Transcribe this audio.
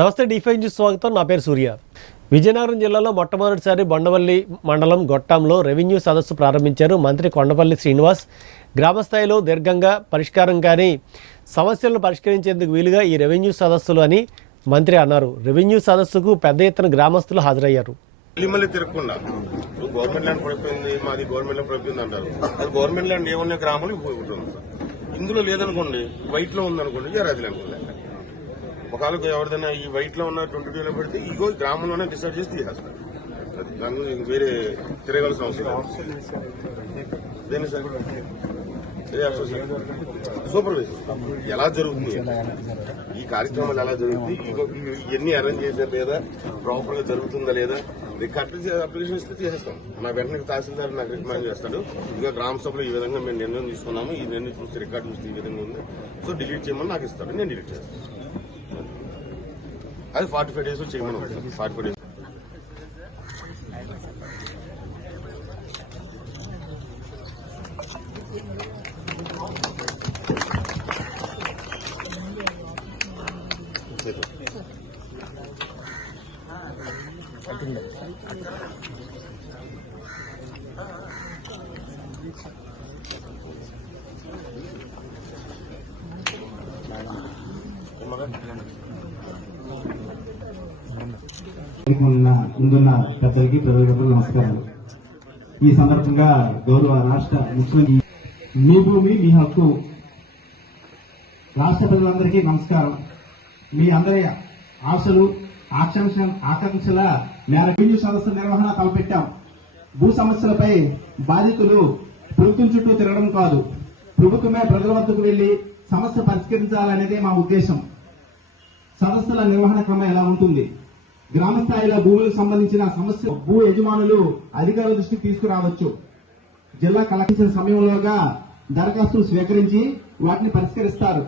నమస్తే D5 news స్వాగతం. నా పేరు సూర్య. విజయనగరం జిల్లాలో మొట్టమొదటిసారి బొండవల్లి మండలం గొట్టంలో రెవెన్యూ సదస్సు ప్రారంభించారు మంత్రి కొండపల్లి శ్రీనివాస్. గ్రామస్థాయిలో దీర్ఘంగా పరిష్కారం కానీ సమస్యలను పరిష్కరించేందుకు వీలుగా ఈ రెవెన్యూ సదస్సులు అని మంత్రి అన్నారు. రెవెన్యూ సదస్సుకు పెద్ద ఎత్తున గ్రామస్తులు హాజరయ్యారు. మళ్ళీ తిరగకుండా గవర్నమెంట్ ల్యాండ్ పడిపోయింది, మాది గవర్నమెంట్ ల్యాండ్ పడిపోయింది అంటారు. అది గవర్నమెంట్ ల్యాండ్ ఏమన్నా గ్రామాలు ఉంటుంది సార్. ఇందులో లేదనుకోండి, వైట్ లో ఉందనుకోండి, అది ల్యాండ్. ఒకవేళ ఎవరిదైనా ఈ వైట్ లో ఉన్న 22లో పెడితే ఇగో గ్రామంలోనే డిసైడ్ చేసి తీసేస్తారు. దాని గురించి వేరే తిరగాల్సిన అవసరం దేని సార్ సూపర్వైజర్ ఎలా జరుగుతుంది, ఈ కార్యక్రమాలు ఎలా జరుగుతుంది, ఇవన్నీ అరేంజ్ చేసే లేదా ప్రాపర్ గా జరుగుతుందా లేదా రికార్డు అప్లికేషన్ ఇస్తే చేసేస్తాం. నా వెంటనే తహసీల్దార్ నాకు రికమెండ్ చేస్తాడు, ఇంకా గ్రామ సభలో ఈ విధంగా మేము నిర్ణయం తీసుకున్నాము, ఈ నిర్ణయం చూస్తే రికార్డు చూస్తే ఈ విధంగా ఉంది, సో డిలీట్ చేయమని నాకు ఇస్తాడు, నేను డిలీట్ చేస్తాను. అది 45 days చేయమని వస్తుంది. 45 days ముందున్న పెద్దలకి ప్రజలకు నమస్కారాలు. ఈ సందర్భంగా గౌరవ రాష్ట్ర ముఖ్యమంత్రి మీ భూమి మీ హక్కు రాష్ట్ర ప్రజలందరికీ నమస్కారం. మీ అందరి ఆశలు ఆకాంక్షల మేర రెవెన్యూ సదస్సు నిర్వహణ తలపెట్టాం. భూ సమస్యలపై బాధితులు ప్రభుత్వం చుట్టూ తిరగడం కాదు, ప్రభుత్వమే ప్రజల వద్దకు వెళ్లి సమస్య పరిష్కరించాలనేదే మా ఉద్దేశం. సదస్సుల నిర్వహణ క్రమం ఎలా ఉంటుంది? గ్రామ స్థాయిలో భూములకు సంబంధించిన సమస్య భూ యజమానులు అధికారుల దృష్టికి తీసుకురావచ్చు. జిల్లా కలెక్టర్ సమయంలోగా దరఖాస్తులు స్వీకరించి వాటిని పరిష్కరిస్తారు.